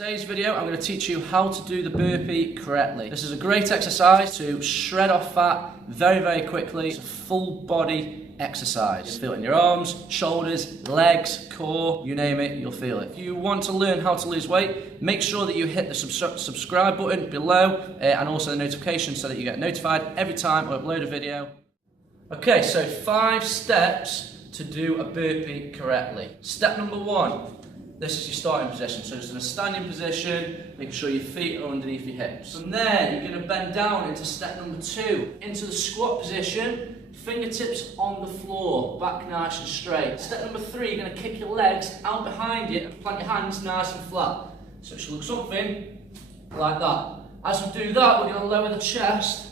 today's video, I'm going to teach you how to do the burpee correctly. This is a great exercise to shred off fat very quickly. It's a full body exercise. You'll feel it in your arms, shoulders, legs, core, you name it, you'll feel it. If you want to learn how to lose weight, make sure that you hit the subscribe button below and also the notification so that you get notified every time I upload a video. Okay, so 5 steps to do a burpee correctly. Step number 1. This is your starting position. So just in a standing position, making sure your feet are underneath your hips. From there, you're going to bend down into step number 2. Into the squat position, fingertips on the floor, back nice and straight. Step number 3, you're going to kick your legs out behind you and plant your hands nice and flat. So it should look something like that. As we do that, we're going to lower the chest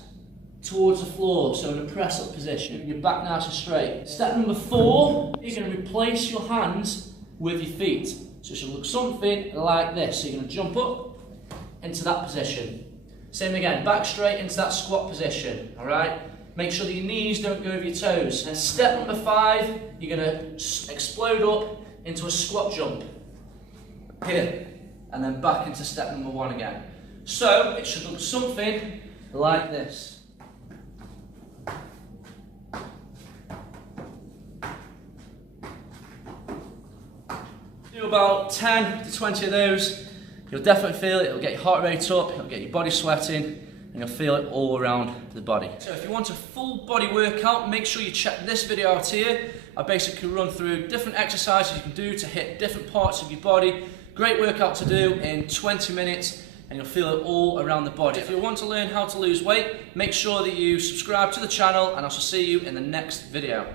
towards the floor, so in a press-up position. Your back nice and straight. Step number 4, you're going to replace your hands with your feet. So it should look something like this. So you're going to jump up into that position. Same again, back straight into that squat position, alright? Make sure that your knees don't go over your toes. And step number 5, you're going to explode up into a squat jump. Here. And then back into step number 1 again. So it should look something like this. Do about 10 to 20 of those, you'll definitely feel it. It'll get your heart rate up, it'll get your body sweating, and you'll feel it all around the body. So if you want a full body workout, make sure you check this video out here. I basically run through different exercises you can do to hit different parts of your body. Great workout to do in 20 minutes, and you'll feel it all around the body. If you want to learn how to lose weight, make sure that you subscribe to the channel, and I shall see you in the next video.